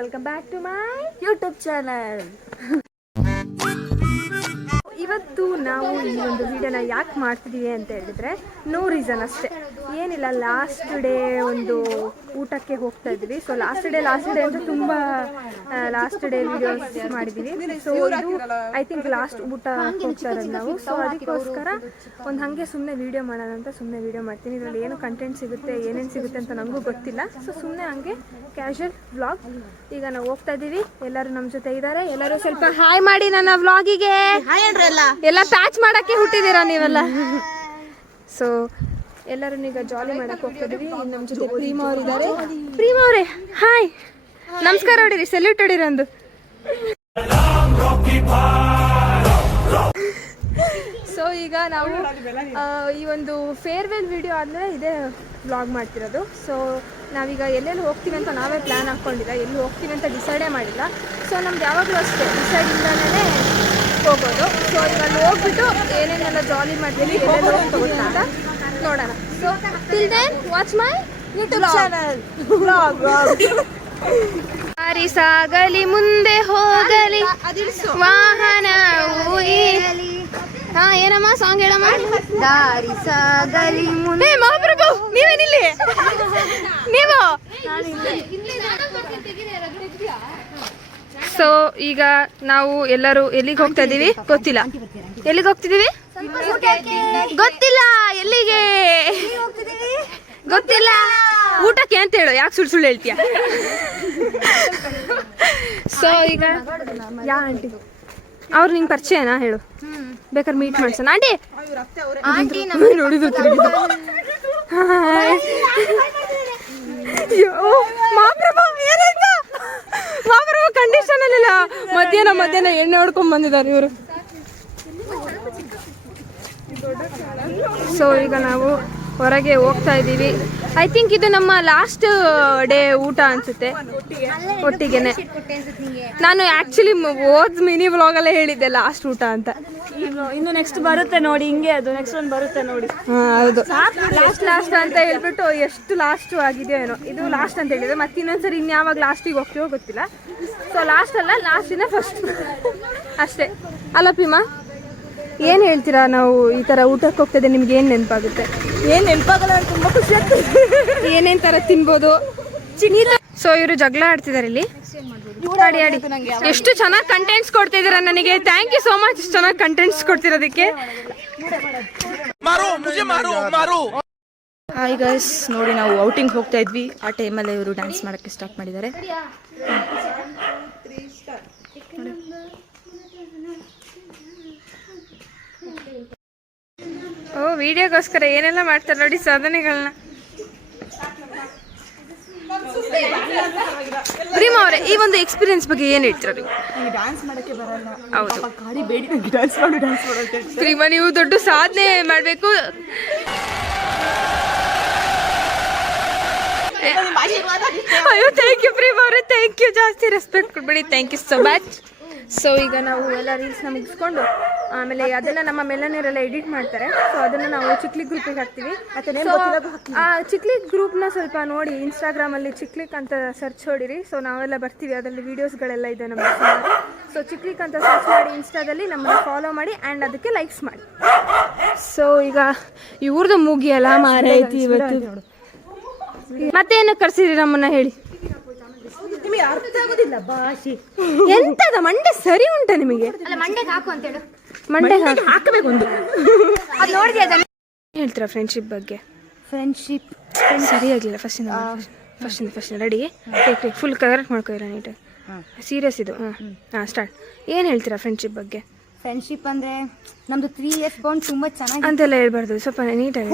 Welcome back to my YouTube channel. ಇವತ್ತು ನಾವು ಈ ಒಂದು ವಿಡಿಯೋನ ಯಾಕೆ ಮಾಡ್ತಿದ್ದೀವಿ ಅಂತ ಹೇಳಿದ್ರೆ ನೋ ರೀಸನ್ ಅಷ್ಟೇ, ಏನಿಲ್ಲ. ಲಾಸ್ಟ್ ಡೇ ಒಂದು ಊಟಕ್ಕೆ ಹೋಗ್ತಾ ಇದ್ವಿ. ಸೊ ಲಾಸ್ಟ್ ಡೇ ಅಂತ ತುಂಬ ಲಾಸ್ಟ್ ಡೇ ವಿಡಿಯೋಸ್ ಮಾಡಿದ್ದೀವಿ. ಸೊ ಇದು ಐ ಥಿಂಕ್ ಲಾಸ್ಟ್ ಊಟ ಹೋಗ್ತಾ ಇರೋದು ನಾವು. ಸೊ ಅದಕ್ಕೋಸ್ಕರ ಒಂದು ಹಾಗೆ ಸುಮ್ಮನೆ ವೀಡಿಯೋ ಮಾಡೋಣ ಅಂತ ಸುಮ್ಮನೆ ವೀಡಿಯೋ ಮಾಡ್ತೀನಿ. ಇದರಲ್ಲಿ ಏನು ಕಂಟೆಂಟ್ ಸಿಗುತ್ತೆ, ಏನೇನು ಸಿಗುತ್ತೆ ಅಂತ ನನಗೂ ಗೊತ್ತಿಲ್ಲ. ಸೊ ಸುಮ್ಮನೆ ಹಾಗೆ ಕ್ಯಾಶುವಲ್ ವ್ಲಾಗ್. ಈಗ ನಾವು ಹೋಗ್ತಾ ಇದ್ದೀವಿ, ಎಲ್ಲರೂ ನಮ್ಮ ಜೊತೆ ಇದ್ದಾರೆ. ಎಲ್ಲರೂ ಸ್ವಲ್ಪ ಹಾಯ್ ಮಾಡಿ ನನ್ನ ವ್ಲಾಗಿಗೆ. ಎಲ್ಲ ಪ್ಯಾಚ್ ಮಾಡಕ್ಕೆ ಹುಟ್ಟಿದ್ದೀರಾ ನೀವೆಲ್ಲ. ಸೊ ಎಲ್ಲರೂ ಈಗ ಜಾಲಿ ಮಾಡಕ್ಕೆ ಹೋಗ್ತಾ ಇದೀವಿ. ನಮ್ಮ ಜೊತೆ ಪ್ರೀಮಾ ಅವ್ರು ಇದ್ದಾರೆ. ಪ್ರೀಮಾ ಅವರೇ ಹಾಯ್, ನಮಸ್ಕಾರ ಹೊಡಿರಿ, ಸೆಲ್ಯೂಟ್ ಹೊಡಿರಿ ಒಂದು. ಸೊ ಈಗ ನಾವು ಈ ಒಂದು ಫೇರ್ವೆಲ್ ವಿಡಿಯೋ ಆದಮೇಲೆ ಇದೇ ವ್ಲಾಗ್ ಮಾಡ್ತಿರೋದು. ಸೊ ನಾವೀಗ ಎಲ್ಲೆಲ್ಲಿ ಹೋಗ್ತೀವಿ ಅಂತ ನಾವೇ ಪ್ಲ್ಯಾನ್ ಹಾಕ್ಕೊಂಡಿಲ್ಲ, ಎಲ್ಲಿ ಹೋಗ್ತೀವಿ ಅಂತ ಡಿಸೈಡೇ ಮಾಡಿಲ್ಲ. ಸೊ ನಮ್ದು ಯಾವಾಗಲೂ ಅಷ್ಟೇ ಡಿಸೈಡ್ ಇಂದಲೇ ಹೋಗೋದು. ಸೊ ಈಗ ಅಲ್ಲಿ ಹೋಗ್ಬಿಟ್ಟು ಏನೇನೆಲ್ಲ ಜಾಲಿ ಮಾಡ್ತೀವಿ, ಎಲ್ಲೆಲ್ಲ ಹೋಗ್ತೀವಿ ಅಂತ ನೋಡೋಣ. So till then watch my YouTube channel vlog. ಸಾಗಲಿ ಮುಂದೆ ಹೋಗಲಿ ವಾಹನವು ಹಾ ಏನಮ್ಮ ಸಾಂಗ್ ಹೇಳಮ್ಮ. ದಾರಿ ಸಾಗಲಿ ಮುಂದೆ. ಮಹಾಪ್ರಭು ನೀವೇನಿಲ್ಲಿ, ನೀವು. ಸೊ ಈಗ ನಾವು ಎಲ್ಲರೂ ಎಲ್ಲಿಗೆ ಹೋಗ್ತಾ ಇದೀವಿ ಗೊತ್ತಿಲ್ಲ. ಎಲ್ಲಿಗೆ ಹೋಗ್ತಿದೀವಿ ಗೊತ್ತಿಲ್ಲ. ಎಲ್ಲಿಗೆ ಗೊತ್ತಿಲ್ಲ. ಊಟಕ್ಕೆ ಅಂತ ಹೇಳು, ಯಾಕೆ ಸುಳ್ಳು ಹೇಳ್ತೀಯ. ಸೊ ಈಗ ಯಾ ಆಂಟಿ ಅವ್ರು ನಿಂಗೆ ಪರಿಚಯನಾ ಹೇಳು, ಬೇಕಾದ್ರೆ ಮೀಟ್ ಮಾಡ್ಸೋಣ. ಆಂಟಿ ನೋಡಿದ್ರು ಮಾಪ್ರಭು ಕಂಡೀಷನ್ ಅಲ್ಲಿಲ್ಲ. ಮಧ್ಯಾಹ್ನ ಎಣ್ಣೆ ಹೊಡ್ಕೊಂಡ್ ಬಂದಿದ್ದಾರೆ ಇವರು. ಸೊ ಈಗ ನಾವು ಹೊರಗೆ ಹೋಗ್ತಾ ಇದ್ದೀವಿ. ಐ ಥಿಂಕ್ ಇದು ನಮ್ಮ ಲಾಸ್ಟ್ ಡೇ ಊಟ ಅನ್ಸುತ್ತೆ ಒಟ್ಟಿಗೆನೆ. ನಾನು ಆ್ಯಕ್ಚುಲಿ ಮಿನಿ ವ್ಲಾಗಲ್ಲೇ ಹೇಳಿದ್ದೆ ಲಾಸ್ಟ್ ಊಟ ಅಂತ. ಇನ್ನು ನೆಕ್ಸ್ಟ್ ಬರುತ್ತೆ ನೋಡಿ, ಹಿಂಗೆ ಅದು ನೆಕ್ಸ್ಟ್ ಒಂದು ಬರುತ್ತೆ ನೋಡಿ. ಹೌದು, ಲಾಸ್ಟ್ ಅಂತ ಹೇಳ್ಬಿಟ್ಟು ಎಷ್ಟು ಲಾಸ್ಟ್ ಆಗಿದೆಯೋ ಏನೋ. ಇದು ಲಾಸ್ಟ್ ಅಂತ ಹೇಳಿದ್ರೆ ಮತ್ತೆ ಇನ್ನೊಂದ್ಸರಿ ಇನ್ಯಾವಾಗ ಲಾಸ್ಟಿಗೆ ಹೋಗ್ತೀವೋ ಗೊತ್ತಿಲ್ಲ. ಸೊ ಲಾಸ್ಟ್ ಅಲ್ಲ, ಲಾಸ್ಟಿನ ಫಸ್ಟ್ ಅಷ್ಟೇ ಅಲ್ಲ. ಪೀಮಾ ಏನು ಹೇಳ್ತೀರಾ? ನಾವು ಈ ಥರ ಊಟಕ್ಕೆ ಹೋಗ್ತದೆ, ನಿಮ್ಗೆ ಏನು ನೆನಪಾಗುತ್ತೆ? ಏನು ನೆನಪಾಗಲ್ಲ, ತುಂಬ ಖುಷಿ ಆಗ್ತದೆ. ಏನೇನು ಥರ ತಿನ್ಬೋದು? ಸೊ ಇವರು ಜಗಳ ಆಡ್ತಿದ್ದಾರೆ ಇಲ್ಲಿ. ಆಡಿ ಎಷ್ಟು ಚೆನ್ನಾಗಿ ಕಂಟೆಂಟ್ಸ್ ಕೊಡ್ತಾ ಇದ್ದೀರಾ ನನಗೆ. ಥ್ಯಾಂಕ್ ಯು ಸೋ ಮಚ್, ಇಷ್ಟು ಚೆನ್ನಾಗಿ ಕಂಟೆಂಟ್ಸ್ ಕೊಡ್ತಿರೋದಕ್ಕೆ. ಹಾಯ್ ಗೈಸ್, ನೋಡಿ ನಾವು ಔಟಿಂಗ್ ಹೋಗ್ತಾ ಇದ್ವಿ. ಆ ಟೈಮಲ್ಲೇ ಇವರು ಡ್ಯಾನ್ಸ್ ಮಾಡೋಕ್ಕೆ ಸ್ಟಾರ್ಟ್ ಮಾಡಿದ್ದಾರೆ. ಓ ವಿಡಿಯೋಗೋಸ್ಕರ ಏನೆಲ್ಲ ಮಾಡ್ತಾರೆ ನೋಡಿ ಸಾಧನೆಗಳನ್ನ. ಪ್ರೀಮಾ ಅವರೇ, ಈ ಒಂದು ಎಕ್ಸ್ಪೀರಿಯನ್ಸ್ ಬಗ್ಗೆ ಏನು ಹೇಳ್ತೀರಾ ನೀವು? ಡ್ಯಾನ್ಸ್ ಮಾಡೋಕ್ಕೆ ಬರಲ್ಲ. ಹೌದು, ಗಾಡಿ ಬೇಡಿ ನನಗೆ ಡ್ಯಾನ್ಸ್ ಮಾಡೋಕ್ಕೆ. ಪ್ರೀಮಾ ನೀವು ದೊಡ್ಡ ಸಾಧನೆ ಮಾಡಬೇಕು. ಅಯ್ಯೋ ಥ್ಯಾಂಕ್ ಯು ಪ್ರೀಮಾ ಅವರೇ, ಥ್ಯಾಂಕ್ ಯು. ಜಾಸ್ತಿ ರೆಸ್ಪೆಕ್ಟ್ ಕೊಡ್ಬೇಡಿ, thank you so much. So ಈಗ ನಾವು ಎಲ್ಲ ರೀಲ್ಸ್ನ ಮುಗಿಸ್ಕೊಂಡು ಆಮೇಲೆ ಅದನ್ನು ನಮ್ಮ ಮೆಲ್ಲನೇರೆಲ್ಲ ಎಡಿಟ್ ಮಾಡ್ತಾರೆ. ಸೊ ಅದನ್ನು ನಾವು ಚಿಕ್ಲಿಕ್ ಗ್ರೂಪಿಗೆ ಹಾಕ್ತೀವಿ. ಆ ಚಿಕ್ಲಿಕ್ ಗ್ರೂಪ್ನ ಸ್ವಲ್ಪ ನೋಡಿ, ಇನ್ಸ್ಟಾಗ್ರಾಮಲ್ಲಿ ಚಿಕ್ಲಿಕ್ ಅಂತ ಸರ್ಚ್ ಹೊಡಿರಿ. ಸೊ ನಾವೆಲ್ಲ ಬರ್ತೀವಿ, ಅದರಲ್ಲಿ ವೀಡಿಯೋಸ್ಗಳೆಲ್ಲ ಇದೆ ನಮ್ಮ ಸುಮಾರು. ಸೊ ಚಿಕ್ಲಿಕ್ ಅಂತ ಸರ್ಚ್ ಮಾಡಿ ಇನ್ಸ್ಟಾದಲ್ಲಿ ನಮ್ಮನ್ನು ಫಾಲೋ ಮಾಡಿ ಆ್ಯಂಡ್ ಅದಕ್ಕೆ ಲೈಕ್ಸ್ ಮಾಡಿ. ಸೊ ಈಗ ಇವ್ರದ್ದು ಮುಗಿಯಲ್ಲ ಮಾರೈತಿ ಇವತ್ತು. ಮತ್ತೇನು ಕರ್ಸಿರಿ ನಮ್ಮನ್ನ ಹೇಳಿ? ನಿಮಗೆ ಅರ್ಥ ಆಗೋದಿಲ್ಲ ಭಾಷೆ. ಎಂತದ ಮಂಡೆ ಸರಿ ಉಂಟ ನಿಮಗೆ? ಮಂಡೆಗೆ ಹಾಕು ಅಂತ ಹೇಳು. ಮಂಡೆಗೆ ಹಾಕಬೇಕು ಒಂದು. ಅದು ನೋಡಿದೆ ಅದನ್ನ ಹೇಳ್ತೀರಾ ಫ್ರೆಂಡ್ಶಿಪ್ ಬಗ್ಗೆ? ಫ್ರೆಂಡ್ಶಿಪ್ ಸರಿಯಾಗಿಲ್ಲ. ಫಸ್ಟಿಂದ ರೆಡಿ, ಫುಲ್ ಕರೆಕ್ಟ್ ಮಾಡ್ಕೊಯಿಲ್ಲ ನೀಟಾಗಿ. ಸೀರಿಯಸ್ ಇದು. ಹಾಂ ಸ್ಟಾರ್ಟ್. ಏನು ಹೇಳ್ತೀರಾ ಫ್ರೆಂಡ್ಶಿಪ್ ಬಗ್ಗೆ? ಫ್ರೆಂಡ್ಶಿಪ್ ಅಂದ್ರೆ ನಮ್ದು 3 years ಬಾಂಡ್ ತುಂಬಾ ಚೆನ್ನಾಗಿ ಅಂತೆಲ್ಲ ಹೇಳ್ಬಾರ್ದು, ಸ್ವಲ್ಪ ನೀಟಾಗಿ.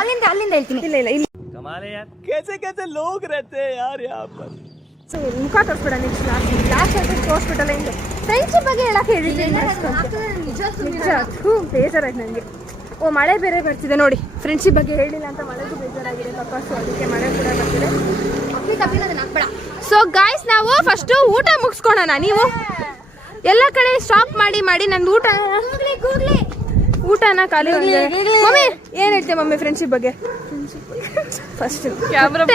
ಅಲ್ಲಿಂದ ಹೇಳ್ತೀನಿ. ಇಲ್ಲ कैसे लोग रहते हैं यार यहाँ पर. ಸೊ ಮುಖ ತೋರಿಸ್ಬೇಡ. ನೆಕ್ಸ್ಟ್ ಲಾಸ್ಟ್ ತೋರಿಸ್ಬಿಟ್ಟಲ್ಲ ಹಿಂಗೆ. ಫ್ರೆಂಡ್ಶಿಪ್ ಬಗ್ಗೆ ಹೇಳಕ್ಕೆ ಹೇಳಿದ್ದೀನಿ ನಿಜ. ಬೇಜಾರಾಯ್ತು ನನಗೆ. ಓ ಮಳೆ ಬೇರೆ ಬರ್ತಿದೆ ನೋಡಿ. ಫ್ರೆಂಡ್ಶಿಪ್ ಬಗ್ಗೆ ಹೇಳಿಲ್ಲ ಅಂತ ಮಳೆಗೂ ಬೇಜಾರಾಗಿದೆ ಪಾಪ. ಸೊ ಅದಕ್ಕೆ ಮಳೆ ಕೂಡ ಬರ್ತಿದೆ. ಸೊ ಗಾಯ್ಸ್, ನಾವು ಫಸ್ಟು ಊಟ ಮುಗಿಸ್ಕೊಳೋಣ. ನೀವು ಎಲ್ಲ ಕಡೆ ಸ್ಟಾಪ್ ಮಾಡಿ ನಂದು ಊಟನ ಖಾಲಿ. ಮಮ್ಮಿ ಏನು ಹೇಳ್ತೀಯ ಮಮ್ಮಿ ಫ್ರೆಂಡ್ಶಿಪ್ ಬಗ್ಗೆ? ಫಸ್ಟ್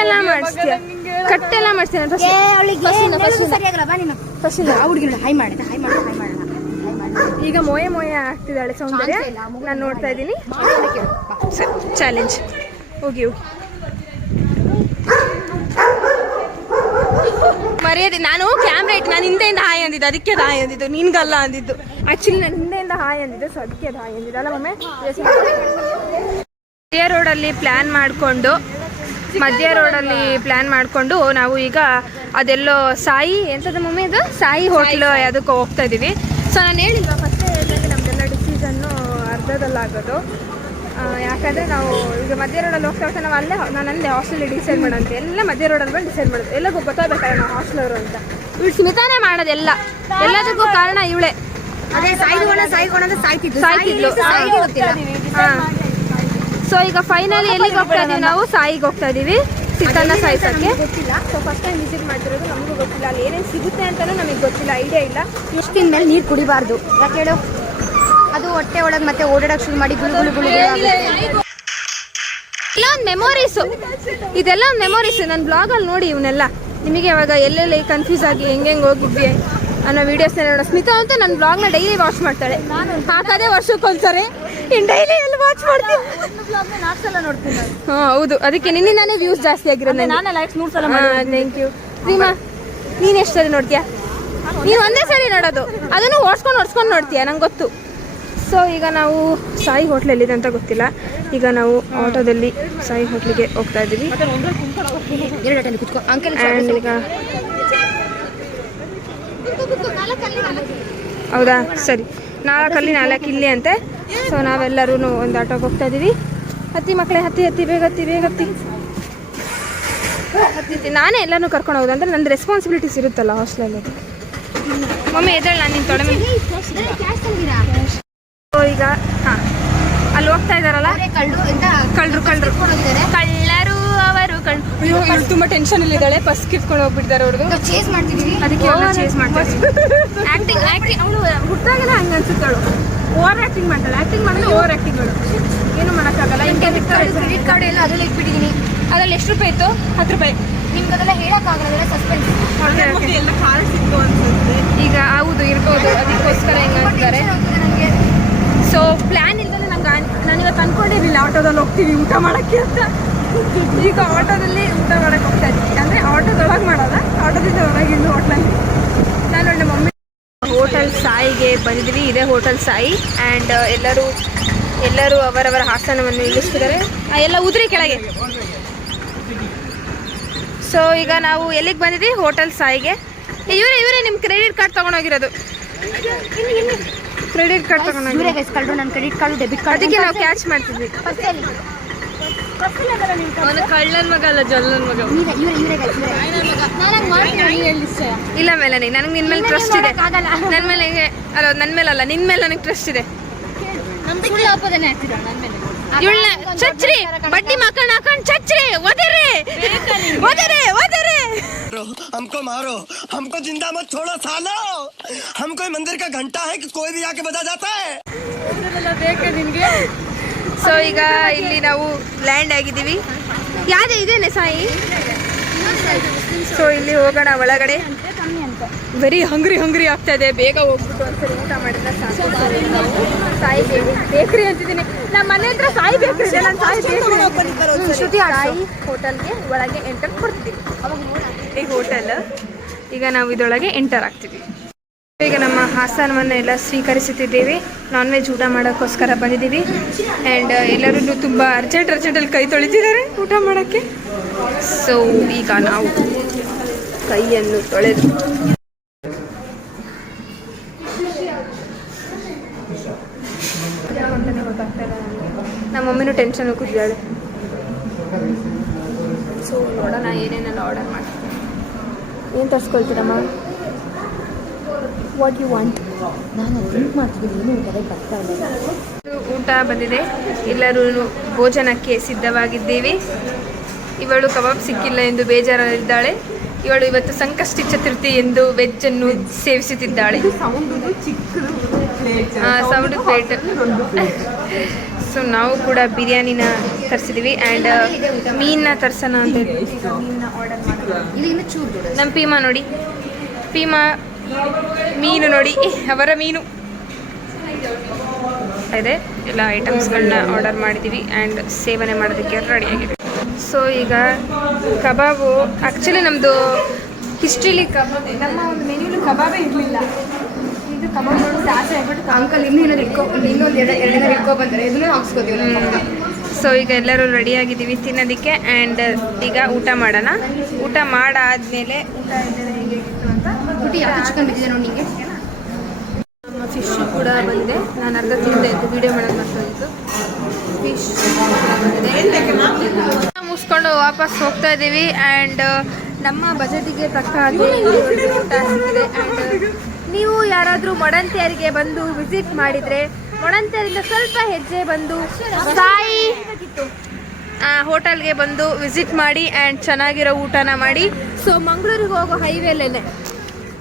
ಎಲ್ಲ ಮಾಡಿಸ್ತೀಯ ಕಟ್ಟೆಲ್ಲ ಮಾಡ್ತೀನಿ ಈಗ ಮೊಯೆ ಮೊಯೆ ಆಗ್ತಿದ್ದಾಳೆ ಸೌಂದರ್ಯ. ನಾನು ನೋಡ್ತಾ ಇದ್ದೀನಿ. ಚಾಲೆಂಜ್ ಹೋಗಿ ಮರ್ಯಾದೆ. ನಾನು ಕ್ಯಾಮ್ರಾ ಇಟ್ಟು ನಾನು ಹಿಂದೆಯಿಂದ ಹಾಯ್ ಅಂದಿದ್ದು, ಅದಕ್ಕೆ ಹಾಯ್ ಅಂದಿದ್ದು, ನಿನ್ಗಲ್ಲ ಅಂದಿದ್ದು. ಆಕ್ಚುಲಿ ನಾನು ಹಿಂದೆಯಿಂದ ಹಾಯ್ ಅಂದಿದ್ದು, ಸೊ ಅದಕ್ಕೆ ಅದು ಹಾಯ್ ಅಂದಿದ್ದು ಅಲ್ಲ ಒಮ್ಮೆ. ಮಧ್ಯ ರೋಡಲ್ಲಿ ಪ್ಲ್ಯಾನ್ ಮಾಡಿಕೊಂಡು ನಾವು ಈಗ ಅದೆಲ್ಲೋ ಸಾಯಿ ಎಂಥದ್ದು ಮಮ್ಮಿ, ಇದು ಸಾಯಿ ಹೋಟ್ಲು ಅದಕ್ಕೆ ಹೋಗ್ತಾ ಇದ್ದೀವಿ. ಸೊ ನಾನು ಹೇಳಿಲ್ವಾ ಫಸ್ಟೇ ಹೇಳಿದಾಗ ನಮ್ಮದೆಲ್ಲ ಡಿಸಿಷನ್ನು ಅರ್ಧದಲ್ಲಾಗೋದು. ಯಾಕಂದರೆ ನಾವು ಈಗ ಮಧ್ಯ ರೋಡಲ್ಲಿ ಹೋಗ್ತಾ ಹೋಗ್ತಾ ನಾವು ನಾನು ಹಾಸ್ಟೆಲ್ ಡಿಸೈಡ್ ಮಾಡೋಂತೆ ಎಲ್ಲ ಮಧ್ಯ ರೋಡಲ್ಲಿ ಬಂದು ಡಿಸೈಡ್ ಮಾಡೋದು. ಎಲ್ಲ ಗೊತ್ತಾಗಬೇಕಲ್ಲ ನಾವು ಹಾಸ್ಟೆಲವರು ಅಂತ. ಇವಳು ಸ್ಮಿತಾನೇ ಮಾಡೋದೆಲ್ಲ, ಎಲ್ಲದಕ್ಕೂ ಕಾರಣ ಇವಳೇ. ಸಾಯ್ತಿದ್ಲು. ಸೊ ಈಗ ಫೈನಲಿ ಎಲ್ಲಿಗೆ ಹೋಗ್ತಾ ಇದೀವಿ ನಾವು? ಸಾಯಿಗೆ ಹೋಗ್ತಾ ಇದೀವಿ, ಸಿಕ್ಕನ್ನ ಸಾಯಿಸೋಕ್ಕೆ. ಗೊತ್ತಿಲ್ಲ. ಸೊ ಫಸ್ಟ್ ಟೈಮ್ ವಿಸಿಟ್ ಮಾಡ್ತಿರೋದು, ನಮಗೂ ಗೊತ್ತಿಲ್ಲ ಅಲ್ಲಿ ಏನೇನು ಸಿಗುತ್ತೆ ಅಂತಲೂ ನಮಗೆ ಗೊತ್ತಿಲ್ಲ, ಐಡಿಯಾ ಇಲ್ಲ. ಎಷ್ಟು ದಿನ ಮೇಲೆ ನೀರು ಕುಡಿಬಾರ್ದು, ಯಾಕೆ ಹೇಳು? ಅದು ಹೊಟ್ಟೆ ಒಳಗೆ ಮತ್ತೆ ಓಡಾಡಕ್ಕೆ ಶುರು ಮಾಡಿ ಗುಳು ಎಲ್ಲ ಒಂದು ಮೆಮೊರೀಸು, ಇದೆಲ್ಲ ಒಂದು ಮೆಮೊರೀಸು. ನನ್ನ ಬ್ಲಾಗಲ್ಲಿ ನೋಡಿ ಇವನ್ನೆಲ್ಲ ನಿಮಗೆ ಯಾವಾಗ ಎಲ್ಲೆಲ್ಲಿ ಕನ್ಫ್ಯೂಸ್ ಆಗಿ ಹೆಂಗೆ ಹೋಗಿದ್ವಿ ಅನ್ನೋ ವೀಡಿಯೋಸ್ನ ನೋಡೋ. ಸ್ಮಿತಾ ಅಂತೂ ನನ್ನ ಬ್ಲಾಗ್ನ ಡೈಲಿ ವಾಚ್ ಮಾಡ್ತಾಳೆ, ಹಾಕದೇ ವರ್ಷಕ್ಕೊಂದ್ಸರಿ. ಇನ್ನು ಡೈಲಿ ಎಲ್ಲ ವಾಚ್ ಮಾಡ್ತೀನಿ, ಹಾಂ ಹೌದು. ಅದಕ್ಕೆ ನಿನ್ನಿಂದಾನೇ ವ್ಯೂಸ್ ಜಾಸ್ತಿ ಆಗಿರೋದು. Thank you Reema. ನೀನು ಎಷ್ಟು ಸರಿ ನೋಡ್ತೀಯಾ? ನೀನು ಒಂದೇ ಸರಿ ನೋಡೋದು, ಅದನ್ನು ಓಡಿಸ್ಕೊಂಡು ನೋಡ್ತೀಯಾ, ನಂಗೆ ಗೊತ್ತು. ಸೊ ಈಗ ನಾವು ಸಾಯಿ ಹೋಟ್ಲ್ ಎಲ್ಲಿದೆ ಅಂತ ಗೊತ್ತಿಲ್ಲ. ಈಗ ನಾವು ಆಟೋದಲ್ಲಿ ಸಾಯಿ ಹೋಟ್ಲಿಗೆ ಹೋಗ್ತಾ ಇದ್ದೀವಿ. ಆ್ಯಂಡ್ ಈಗ ಹೌದಾ, ಸರಿ, 4 ಇಲ್ಲಿ ಅಂತೆ. ಸೊ ನಾವೆಲ್ಲರೂ ಒಂದು ಆಟೋಗೆ ಹೋಗ್ತಾ ಇದ್ದೀವಿ. ಹತ್ತಿ ಮಕ್ಕಳೇ, ಹತ್ತಿ ಬೇಗ ಹತ್ತಿ. ನಾನೇ ಎಲ್ಲನೂ ಕರ್ಕೊಂಡು ಹೋಗೋದು, ಅಂದರೆ ನನ್ನ ರೆಸ್ಪಾನ್ಸಿಬಿಲಿಟೀಸ್ ಇರುತ್ತಲ್ಲ ಹಾಸ್ಟೆಲಲ್ಲಿ. ಮಮ್ಮಿ ಎದ್ದೇಳ, ನಾನು ನಿನ್ನ ತೊಡೆ ಮೇಲೆ. ಸೊ ಈಗ ಹಾಂ, ಅಲ್ಲಿ ಹೋಗ್ತಾ ಇದ್ದಾರಲ್ಲ ಕಳ್ಳರು ಅವರು ಕಳ್ಳರು. ತುಂಬ ಟೆನ್ಷನಲ್ಲಿದ್ದಾಳೆ, ಬಸ್ ಕಿತ್ಕೊಂಡು ಹೋಗ್ಬಿಟ್ಟಿದ್ದಾರೆ ಅವ್ರದ್ದು. ಅದಕ್ಕೆ ಚೇಸ್ ಮಾಡ್ತಾರೆ. ಆ್ಯಕ್ಟಿಂಗ್ ಅವಳು ಹುಟ್ಟಾಗೆಲ್ಲ ಹಂಗೆ ಅನ್ಸುತ್ತಾಳು, ಓವರ್ ಆ್ಯಕ್ಟಿಂಗ್ ಮಾಡ್ತಾಳೆ. ಆ್ಯಕ್ಟಿಂಗ್ ಮಾಡಿದ್ರೆ ಓವರ್ ಆ್ಯಕ್ಟಿಂಗ್ ಮಾಡು, ಏನೂ ಮಾಡೋಕ್ಕಾಗಲ್ಲ. ಕ್ರೆಡಿಟ್ ಕಾರ್ಡ್ ಎಲ್ಲ ಅದರಲ್ಲಿ ಇಟ್ಬಿಟ್ಟಿದ್ದೀನಿ. ಅದ್ರಲ್ಲಿ ಎಷ್ಟು ರೂಪಾಯಿ ಇತ್ತು? 10 ರೂಪಾಯಿ. ನಿಮ್ಗೆ ಅದೆಲ್ಲ ಹೇಳೋಕ್ಕಾಗಲ್ಲ, ಸಸ್ಪೆನ್ಸ್. ಎಲ್ಲ ಕಾಲ್ ಸಿಕ್ತು ಅನ್ಸುತ್ತೆ ಈಗ. ಹೌದು, ಇರ್ಬೋದು, ಅದಕ್ಕೋಸ್ಕರ ಹೆಂಗೆ ಅಂತಾರೆ. ಸೊ ಪ್ಲ್ಯಾನ್ ಇಲ್ದಲೆ ನಾನಿವತ್ತು ಅಂದ್ಕೊಂಡಿರಲಿಲ್ಲ ಆಟೋದಲ್ಲಿ ಹೋಗ್ತೀವಿ ಊಟ ಮಾಡೋಕ್ಕೆ ಅಂತ. ಈಗ ಆಟೋದಲ್ಲಿ ಊಟ ಮಾಡೋಕ್ಕೆ ಹೋಗ್ತಾ ಇದ್ದೀವಿ, ಅಂದರೆ ಆಟೋದೊಳಗೆ ಮಾಡೋದ, ಆಟೋದಿಂದ ಹೊರಗೆ ಇನ್ನು ಹೋಟ್ಲಲ್ಲಿ. ನಾನು ನಮ್ಮ ಮಮ್ಮಿ ಹೋಟೆಲ್ ಸಾಯಿಗೆ ಬಂದಿದ್ದೀವಿ. ಇದೇ ಹೋಟೆಲ್ ಸಾಯಿ. ಆ್ಯಂಡ್ ಎಲ್ಲರೂ ಅವರವರ ಆಸನವನ್ನು ನಿಲ್ಲಿಸ್ತಿದ್ದಾರೆ. ಎಲ್ಲ ಉದುರಿ ಕೆಳಗೆ. ಸೊ ಈಗ ನಾವು ಎಲ್ಲಿಗೆ ಬಂದಿದ್ದೀವಿ? ಹೋಟೆಲ್ ಸಾಯಿಗೆ. ಇವರೇ ನಿಮ್ಮ ಕ್ರೆಡಿಟ್ ಕಾರ್ಡ್ ತೊಗೊಂಡೋಗಿರೋದು. ಕ್ರೆಡಿಟ್ ಕಾರ್ಡ್ ತೊಗೊಂಡೋಗಿರೋದು ನನ್ನ ಕ್ರೆಡಿಟ್ ಕಾರ್ಡು ಡೆಬಿಟ್ ಕಾರ್ಡ್. ಅದಕ್ಕೆ ನಾವು ಕ್ಯಾಚ್ ಮಾಡ್ತಿದ್ವಿ. ಕಳ್ಳನ ಮಗ ಅಲ್ಲ, ಜಲ್ಲನ ಮಗ. ಇಲ್ಲ ಮೇಲನಿ, ನನಗೆ ನಿನ್ನ ಮೇಲೆ ಟ್ರಸ್ಟ್ ಇದೆ. ನನ್ನ ಮೇಲೆ ಅಲ್ಲ, ನನ್ನ ಮೇಲಲ್ಲ, ನಿನ್ನ ಮೇಲೆ ನನಗೆ ಟ್ರಸ್ಟ್ ಇದೆ. ಇವಳ ಚಚ್ರಿ ಬಡ್ಡಿ ಮಕ್ಕಳು ಹಾಕೊಂಡು ಚಚ್ರಿ ಒದರಿ. हमको मारो, हमको जिंदा मत छोड़ो सालो. हम कोई मंदिर का घंटा है कि कोई भी आके बजा जाता है. ಸೊ ಈಗ ಇಲ್ಲಿ ನಾವು ಲ್ಯಾಂಡ್ ಆಗಿದ್ದೀವಿ. ಯಾವ್ದು ಇದೇನೆ ಸಾಯಿ? ಸೊ ಇಲ್ಲಿ ಹೋಗೋಣ ಒಳಗಡೆ. ವೆರಿ ಹಂಗ್ರಿ ಆಗ್ತಾ ಇದೆ. ಬೇಗ ಹೋಗ್ಬಿಟ್ಟು ಒಂದ್ಸರಿ ಊಟ ಮಾಡಿದ್ರೆ ಸಾಕು. ಸಾಯಿ ಬೇಕ್ರಿ ಅಂತಿದ್ದೀನಿ. ನಮ್ಮ ಮನೆ ಹತ್ರ ಸಾಯಿ ಬೇಕ್ರಿ ಇದೆ. ನಾನು ಸಾಯಿ ಬೇಕ್ರಿ ಸಾಯಿ ಹೋಟೆಲ್ಗೆ ಒಳಗೆ ಎಂಟರ್ ಕೊಡ್ತಿದ್ದೀವಿ. ಈ ಹೋಟೆಲ್ ಈಗ ನಾವು ಇದರೊಳಗೆ ಎಂಟರ್ ಆಗ್ತೀವಿ. ಈಗ ನಮ್ಮ ಆಸನವನ್ನು ಎಲ್ಲ ಸ್ವೀಕರಿಸುತ್ತಿದ್ದೇವೆ. ನಾನ್ ವೆಜ್ ಊಟ ಮಾಡೋಕ್ಕೋಸ್ಕರ ಬಂದಿದ್ದೀವಿ. ಆ್ಯಂಡ್ ಎಲ್ಲರೂ ತುಂಬ ಅರ್ಜೆಂಟಲ್ಲಿ ಕೈ ತೊಳಿತಿದ್ದಾರೆ ಊಟ ಮಾಡೋಕ್ಕೆ. ಸೊ ಈಗ ನಾವು ಕೈಯನ್ನು ತೊಳೆದು ಅಂತಲೇ ಗೊತ್ತಾಗ್ತಾ ಇಲ್ಲ ನನಗೆ. ನಮ್ಮ ಮಮ್ಮಿನೂ ಟೆನ್ಷನ್ ಕೂತಿದ್ದಾಳೆ. ಸೊ ನೋಡೋಣ ಏನೇನೆಲ್ಲ ಆರ್ಡರ್ ಮಾಡ್ತೀನಿ. ಏನು ತರಿಸ್ಕೊಳ್ತೀರಮ್ಮ? What you want? ನಾನು ಥಿಂಕ್ ಮಾಡ್ತಿದ್ದೀನಿ, ಏನು ಬರ್ತಾ ಇಲ್ಲ. ಊಟ ಬಂದಿದೆ, ಎಲ್ಲರೂ ಭೋಜನಕ್ಕೆ ಸಿದ್ಧವಾಗಿದ್ದೀವಿ. ಇವಳು ಕಬಾಬ್ ಸಿಕ್ಕಿಲ್ಲ ಎಂದು ಬೇಜಾರಲ್ಲಿದ್ದಾಳೆ. ಇವಳು ಇವತ್ತು ಸಂಕಷ್ಟಿ ಚತುರ್ಥಿ ಎಂದು ವೆಜ್ಜನ್ನು ಸೇವಿಸುತ್ತಿದ್ದಾಳೆ. Sound plate. ಸೊ ನಾವು ಕೂಡ ಬಿರಿಯಾನಿನ ತರಿಸಿದ್ದೀವಿ ಆ್ಯಂಡ್ ಮೀನನ್ನ ತರ್ಸೋಣ ಅಂತ ಹೇಳಿ ಮೀನನ್ನ ಆರ್ಡರ್ ಮಾಡೋಣ. ಇದು ಇನ್ನು ಚೂರು ನಮ್ಮ ಪೀಮಾ ನೋಡಿ, ಪೀಮಾ ಮೀನು ನೋಡಿ, ಅವರ ಮೀನು ಇದೆ. ಎಲ್ಲ ಐಟಮ್ಸ್ಗಳನ್ನ ಆರ್ಡರ್ ಮಾಡಿದ್ದೀವಿ ಆ್ಯಂಡ್ ಸೇವನೆ ಮಾಡೋದಕ್ಕೆ ರೆಡಿಯಾಗಿದೆ. ಸೊ ಈಗ ಕಬಾಬು ಆ್ಯಕ್ಚುಲಿ ನಮ್ಮದು ಹಿಸ್ಟ್ರಿಲಿ ಕಬಾಬ್ ನಮ್ಮ ಒಂದು ಮೆನ್ಯೂಲಿ ಕಬಾಬೇ ಇರಲಿಲ್ಲ. ಇದು ಕಬಾಬ್ ನೋಡೋದು ಆಸೆ ಆಗ್ಬಿಟ್ಟು ಅಂಕಲ್ ಇನ್ನೊಂದು ಎರಡನೇ ಇಟ್ಕೊ ಬಂದರೆ ಇದನ್ನು ಹಾಕ್ಸ್ಕೊತೀವಿ ನಮ್ಮ. ಸೊ ಈಗ ಎಲ್ಲರೂ ರೆಡಿಯಾಗಿದ್ದೀವಿ ತಿನ್ನೋದಕ್ಕೆ ಆ್ಯಂಡ್ ಈಗ ಊಟ ಮಾಡೋಣ. ಊಟ ಮಾಡಾದ್ಮೇಲೆ ಊಟ ಹೇಗಿತ್ತು ಅಂತ ಪುಟಿ ಯಾಕೆ ಚಿಕನ್ ಬಿದ್ದಿದೆ ನೋಡಿ ನಿಮಗೆ. ಫಿಶ್ ಕೂಡ ಬಂದಿದೆ. ನಾನು ಅರ್ಧ ತಿಂದೆ ಇತ್ತು, ವೀಡಿಯೋ ಮಾಡೋದು ಮರ್ತೋಗಿತ್ತು. ಫಿಶ್ ಮುಗಿಸ್ಕೊಂಡು ವಾಪಸ್ ಹೋಗ್ತಾ ಇದ್ದೀವಿ ಆ್ಯಂಡ್ ನಮ್ಮ ಬಜೆಟಿಗೆ ತಕ್ಕ ಹಾಗೆ ಊಟ ಸಿಕ್ಕಿದೆ. ಆ್ಯಂಡ್ ನೀವು ಯಾರಾದರೂ ಮೊಡಂತಿಯರಿಗೆ ಬಂದು ವಿಸಿಟ್ ಮಾಡಿದರೆ ಮೊಡಂತಿಯರಿಂದ ಸ್ವಲ್ಪ ಹೆಜ್ಜೆ ಬಂದು ಸಾಯಿ ಹೋಟೆಲ್ಗೆ ಬಂದು ವಿಸಿಟ್ ಮಾಡಿ ಆ್ಯಂಡ್ ಚೆನ್ನಾಗಿರೋ ಊಟನ ಮಾಡಿ. ಸೊ ಮಂಗಳೂರಿಗೆ ಹೋಗೋ ಹೈವೇಲೇನೆ,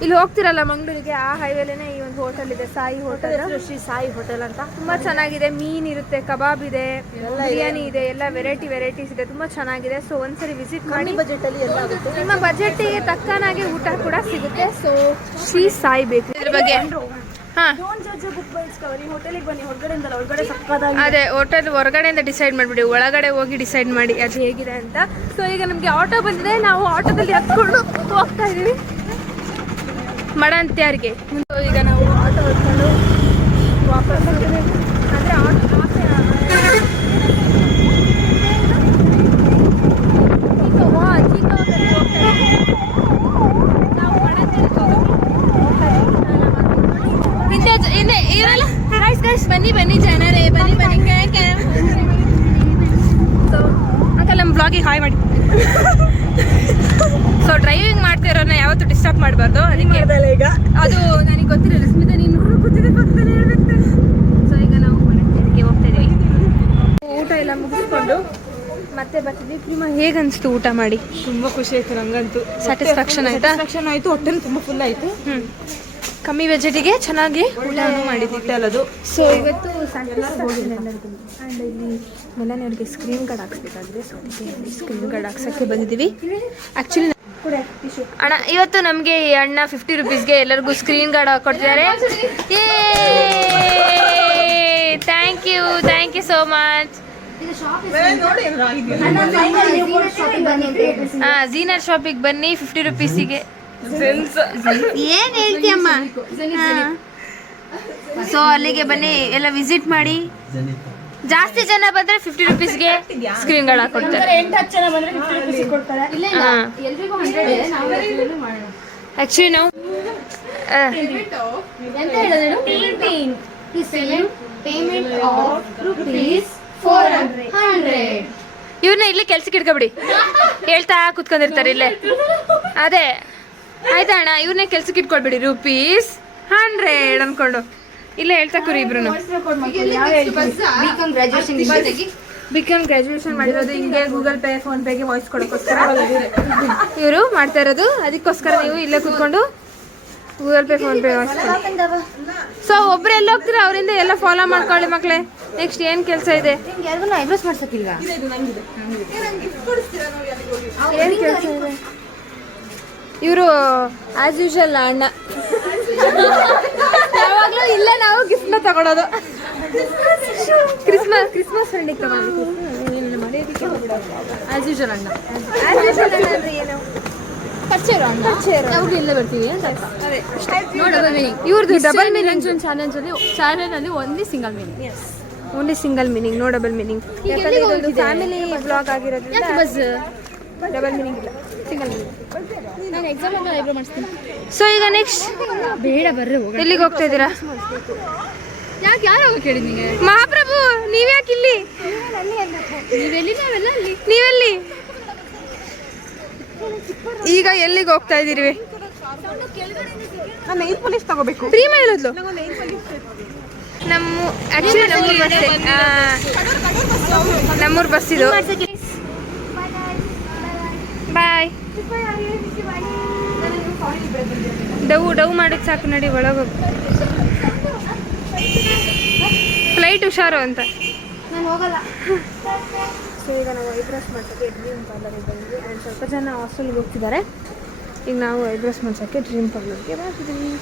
ಇಲ್ಲಿ ಹೋಗ್ತಿರಲ್ಲ ಮಂಗಳೂರಿಗೆ, ಆ ಹೈವೇಲೇನೆ ಈ ಒಂದು ಹೋಟೆಲ್ ಇದೆ, ಸಾಯಿ ಹೋಟೆಲ್, ಶ್ರೀ ಸಾಯಿ ಹೋಟೆಲ್ ಅಂತ. ತುಂಬ ಚೆನ್ನಾಗಿದೆ. ಮೀನ್ ಇರುತ್ತೆ, ಕಬಾಬ್ ಇದೆ, ಬಿರಿಯಾನಿ ಇದೆ, ಎಲ್ಲ ವೆರೈಟೀಸ್ ಇದೆ, ತುಂಬ ಚೆನ್ನಾಗಿದೆ. ಸೊ ಒಂದ್ಸರಿ ವಿಸಿಟ್ ಮಾಡಿ. ಬಜೆಟಲ್ಲಿ ಎಲ್ಲ ಆಗುತ್ತೆ, ನಿಮ್ಮ ಬಜೆಟಿಗೆ ತಕ್ಕನಾಗೆ ಊಟ ಕೂಡ ಸಿಗುತ್ತೆ. ಸೊ ಶ್ರೀ ಸಾಯಿ ಬೇಕು. ಇದ್ರ ಬಗ್ಗೆ ಹಾಂ ಅದೇ ಹೋಟೆಲ್ ಹೊರಗಡೆಯಿಂದ ಡಿಸೈಡ್ ಮಾಡಿಬಿಡಿ, ಒಳಗಡೆ ಹೋಗಿ ಡಿಸೈಡ್ ಮಾಡಿ ಅದು ಹೇಗಿದೆ ಅಂತ. ಸೊ ಈಗ ನಮಗೆ ಆಟೋ ಬಂದಿದೆ, ನಾವು ಆಟೋದಲ್ಲಿ ಹತ್ಕೊಂಡು ಹೋಗ್ತಾ ಇದ್ದೀವಿ ಮಡಂತ್ಯಾರಿಗೆ. ಈಗ ನಾವು ಆಟೋ ಹೊತ್ಕೊಂಡು ವಾಪಸ್ ಅಂದರೆ ಆಟೋ ಬನ್ನಿ ಜನರೇ ಬನ್ನಿ ಸೊ ಅಂಕಲ್ ನಮ್ಮ ಬ್ಲಾಗಿಗೆ ಹಾಯ್ ಮಾಡಿ. ಸೊ ಡ್ರೈವಿಂಗ್ ಮಾಡ್ತಿರೋನ್ನ ಯಾವತ್ತೂ ಡಿಸ್ಟರ್ಬ್ ಮಾಡಬಾರ್ದು, ಅದಕ್ಕೆ ಈಗ ಅದು ನನಗೆ ಗೊತ್ತಿರಲಿಲ್ಲ. ಸ್ಮಿತಾ ನೀನು ಕೂತಿದ್ದೆ ಪಕ್ಕದಲ್ಲಿ ಹೇಳ್ಬೇಕು. ಸೊ ಈಗ ನಾವು ಮನೆಗೆ ಹೋಗ್ತಾ ಇದ್ದೀವಿ. ಊಟ ಎಲ್ಲ ಮುಗಿಸ್ಕೊಂಡು ಮತ್ತೆ ಬರ್ತಿದ್ವಿ. ಪ್ರೀಮಾ ಹೇಗೆ ಅನಿಸ್ತು ಊಟ ಮಾಡಿ? ತುಂಬ ಖುಷಿ ಆಯಿತು ನಂಗಂತೂ. ಸ್ಯಾಟಿಸ್ಫ್ಯಾಕ್ಷನ್ ಆಯಿತಾ? ಆಯಿತು, ಹೊಟ್ಟೆನೂ ತುಂಬ ಫುಲ್ ಆಯಿತು. ಕಮ್ಮಿ ಬಜೆಟಿಗೆ ಚೆನ್ನಾಗಿ ಊಟನೂ ಮಾಡಿದ್ವಿ ಹೋಟೆಲದು. ಸೊ ಇವತ್ತು ಹೋಗಿಲ್ಲ ಎಲ್ಲರಿಗೂ. ಆ್ಯಂಡ್ ಇಲ್ಲಿ ಮೊದಲನೇವ್ರಿಗೆ ಸ್ಕ್ರೀನ್ ಗಾರ್ಡ್ ಹಾಕ್ಸ್ಬೇಕಾಗಿದೆ. ಸೊ ಅದಕ್ಕೆ ಸ್ಕ್ರೀನ್ ಗಾರ್ಡ್ ಹಾಕ್ಸೋಕ್ಕೆ ಬಂದಿದ್ದೀವಿ. ಆ್ಯಕ್ಚುಲಿ ಅಣ್ಣ ಇವತ್ತು ನಮಗೆ ಈ ಅಣ್ಣ 50 ರೂಪೀಸ್ಗೆ ಎಲ್ಲರಿಗೂ ಸ್ಕ್ರೀನ್ ಗಾರ್ಡ್ ಹಾಕೊಡ್ತಿದ್ದಾರೆ. Thank you so much. ಝೀನರ್ ಶಾಪಿಗೆ ಬನ್ನಿ 50 ರೂಪೀಸಿಗೆ. ಏನ್ ಹೇಳ್ತೀಯಮ್ಮ? ಸೊ ಅಲ್ಲಿಗೆ ಬನ್ನಿ, ಎಲ್ಲ ವಿಸಿಟ್ ಮಾಡಿ. ಜಾಸ್ತಿ ಜನ ಬಂದ್ರೆ 50 ರೂಪೀಸ್ಗೆ ಸ್ಕ್ರೀನ್ ಗಾರ್ಡ್ ಹಾಕೊಡ್ತಾರೆ. ಆಕ್ಚುಲಿ ನಾವು ಇವ್ರನ್ನ ಇಲ್ಲಿ ಕೆಲ್ಸಕ್ಕೆ ಇಟ್ಕೊಬಿಡಿ, ಹೇಳ್ತಾ ಕುತ್ಕೊಂಡಿರ್ತಾರೆ ಇಲ್ಲೇ. ಅದೇ ಆಯ್ತಾ ಅಣ್ಣ, ಇವ್ರನ್ನೇ ಕೆಲ್ಸಕ್ಕೆ ಇಟ್ಕೊಳ್ಬಿಡಿ. ₹100 ಅನ್ಕೊಂಡು ಇಲ್ಲೇ ಹೇಳ್ತಾ ಕುರಿ ಇಬ್ರು. ಬಿಕಾಮ್ ಗ್ರಾಜುಯೇಷನ್ ಮಾಡಿರೋದು ಹಿಂಗೆ ಗೂಗಲ್ ಪೇ ಫೋನ್ ಪೇಗೆ ವಾಯ್ಸ್ ಕೊಡೋಕ್ಕೋಸ್ಕರ ಇವರು ಮಾಡ್ತಾ ಇರೋದು. ಅದಕ್ಕೋಸ್ಕರ ನೀವು ಇಲ್ಲೇ ಕೂತ್ಕೊಂಡು Google pay phone pay voice ಕೊಡಿ. ಸೊ ಒಬ್ರು ಎಲ್ಲ ಹೋಗ್ತೀರಾ, ಅವರಿಂದ ಎಲ್ಲ ಫಾಲೋ ಮಾಡ್ಕೊಳ್ಳಿ ಮಕ್ಕಳೇ. ನೆಕ್ಸ್ಟ್ ಏನು ಕೆಲಸ ಇದೆ? ಐಬ್ರೋಸ್ ಮಾಡ್ಸೋಕಿಲ್ವಾ? ಏನು ಕೆಲಸ ಇದೆ? ಇವರು ಆಸ್ ಯೂಶಲ್ ಅಣ್ಣ ಯಾವಾಗಲೂ ಇಲ್ಲ, ನಾವು ಗಿಫ್ಟ್ನ ತಗೊಳೋದು. ಕ್ರಿಸ್ಮಸ್ ಹಣ್ಣಿಗೆ ತಗೊಂಡು ಮರೆಯೋದಕ್ಕೆ ಆಸ್ ಯೂಶಲ್ ಅಣ್ಣ. ಆಸ್ ಯೂಶಲ್ ಅಣ್ಣ ಅಂದರೆ ಏನು? ಪರಿಚಯ ಅಣ್ಣ, ಯಾವಾಗಲೂ ಇಲ್ಲೇ ಬರ್ತೀವಿ ಅಂತ ಅದೇ ಅಷ್ಟೇ. ಡಬಲ್ ಮೀನಿಂಗ್ ಇವ್ರದ್ದು. ಡಬಲ್ ಮೀನಿಂಗ್ ಚಾನಲಲ್ಲಿ only single meaning. Yes, only single meaning, no double meaning. ಯಾಕಂದರೆ ಇದೊಂದು ಫ್ಯಾಮಿಲಿ ಬ್ಲಾಗ್ ಆಗಿರೋದ್ರಿಂದ ಡಬಲ್ ಮೀನಿಂಗ್ ಇಲ್ಲ, ಸಿಂಗಲ್ ಮೀನಿಂಗ್. ನಾನು ಎಕ್ಸಾಮ್ ಆಗಿ ಐಬ್ರೋ ಮಾಡಿಸ್ತೀನಿ. ಸೊ ಈಗ ನೆಕ್ಸ್ಟ್ ಬೇಡ ಬರ್ರಿ, ಎಲ್ಲಿಗೆ ಹೋಗ್ತಾ ಇದ್ದೀರಾ? ಯಾಕೆ ಯಾರು ಹೋಗಿ ಕೇಳಿದ್ ನಿಮಗೆ? ಮಹಾಪ್ರಭು ನೀವ್ಯಾಕೆ ಇಲ್ಲಿ? ನೀವೆಲ್ಲಿ? ನಾವೆಲ್ಲ ಅಲ್ಲಿ. ನೀವೆಲ್ಲಿ? ಈಗ ಎಲ್ಲಿಗೆ ಹೋಗ್ತಾ ಇದ್ದೀರಿ? ತಗೋಬೇಕು. ಪ್ರೀಮಾ ಇರೋದ್ಲು ನಮ್ಮ ಆಕ್ಚುಲಿ ನಮ್ಮೂರು ಬಸ್ ಇದು. ಬಾಯ್. ಡವ್ ಮಾಡಿದ್ ಸಾಕು, ನಡಿ ಒಳಗೋಗಿ. ಫ್ಲೈಟ್ ಹುಷಾರು ಅಂತ. ನಾನು ಹೋಗಲ್ಲ. ಸೊ ಈಗ ನಾವು ಐಬ್ರೋಸ್ ಮಾಡ್ಸೋಕ್ಕೆ ಡ್ರೀಮ್ ಪಾರ್ಲರಿಗೆ ಬಂದ್ವಿ ಆ್ಯಂಡ್ ಸ್ವಲ್ಪ ಜನ ಹಾಸ್ಟೆಲ್ಗೆ ಹೋಗ್ತಿದ್ದಾರೆ. ಈಗ ನಾವು ಐಬ್ರೋಸ್ ಮಾಡ್ಸೋಕ್ಕೆ ಡ್ರೀಮ್ ಪಾರ್ಲರ್ಗೆ ಬರ್ತಿದ್ದೀವಿ.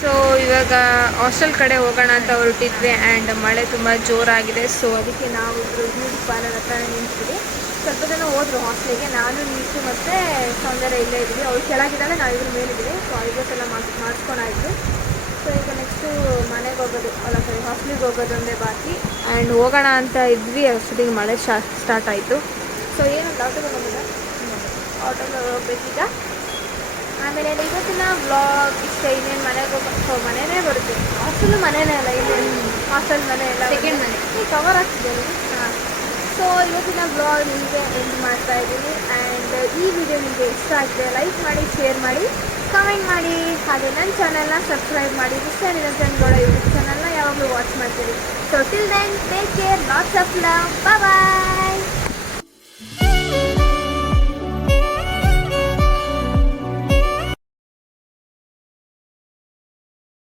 ಸೊ ಇವಾಗ ಹಾಸ್ಟೆಲ್ ಕಡೆ ಹೋಗೋಣ ಅಂತ ಹೊರಟಿದ್ವಿ ಆ್ಯಂಡ್ ಮಳೆ ತುಂಬ ಜೋರಾಗಿದೆ. ಸೊ ಅದಕ್ಕೆ ನಾವು ಬ್ಯೂಟಿ ಪಾರ್ಲರ್ ಹತ್ರ ನಿಂತಿದ್ವಿ. ಸ್ವಲ್ಪ ಜನ ಹೋದ್ರು ಹಾಸ್ಟೆಲಿಗೆ, ನಾನು ನೀಟು ಮತ್ತು ಸೌಂದರ್ಯ ಇಲ್ಲೇ ಇದ್ವಿ. ಅವ್ರು ಕೆಳಗಿದ್ದಾಳೆ, ನಾವು ಇದ್ರ ಮೇಲಿದ್ವಿ. ಸೊ ಐಬ್ರೋಸ್ ಎಲ್ಲ ಮಾಡಿಸ್ಕೊಂಡಾಯ್ತು. ಸೊ ಈಗ ನೆಕ್ಸ್ಟು ಮನೆಗೆ ಹೋಗೋದು ಅಲ್ಲ ಸರಿ ಹಾಸ್ಟೆಲಿಗೆ ಹೋಗೋದು ಒಂದೇ ಬಾಕಿ. ಆ್ಯಂಡ್ ಹೋಗೋಣ ಅಂತ ಇದ್ವಿ, ಅಷ್ಟೊತ್ತಿಗೆ ಮಳೆ ಸ್ಟಾರ್ಟ್ ಆಯಿತು. ಸೊ ಏನು ಆಟೋಗೆ ಬಂದಿಲ್ಲ, ಆಟೋಗೆ ಹೋಗ್ಬೇಕೀಗ. ಆಮೇಲೆ ಇವತ್ತಿನ ವ್ಲಾಗ್ ಇಷ್ಟೇ. ಇನ್ನೇನು ಮನೆಗೆ ಹೋಗೋ ಮನೆಯೇ ಬರುತ್ತೆ. ಹಾಸ್ಟೆಲು ಮನೆಯೇ ಅಲ್ಲ, ಇನ್ನೇನು ಹಾಸ್ಟೆಲ್ ಮನೆ ಎಲ್ಲ ಸೆಕೆಂಡ್ ಮನೆ ಕವರ್ ಆಗ್ತಿದೆ. ಹಾಂ, ಸೊ ಇವತ್ತಿನ ವ್ಲಾಗ್ ನಿಮಗೆ ಎಂಡ್ ಮಾಡ್ತಾ ಇದ್ದೀನಿ. ಆ್ಯಂಡ್ ಈ ವಿಡಿಯೋ ನಿಮಗೆ ಇಷ್ಟ ಆಗಿದೆ ಲೈಕ್ ಮಾಡಿ, ಶೇರ್ ಮಾಡಿ, ಕಮೆಂಟ್ ಮಾಡಿ. ಹಾಗೆ ನನ್ನ ಚಾನಲ್ನ ಸಬ್ಸ್ಕ್ರೈಬ್ ಮಾಡಿ. ಕ್ರಿಶ್ಚಿಯನ್ ಇನ್ನೋಸೆಂಟ್ ಗೌಡ ಯೂಟ್ಯೂಬ್ ಚಾನಲ್ನ ಯಾವಾಗಲೂ ವಾಚ್ ಮಾಡ್ತೀವಿ. So till then take care, lots of love, bye.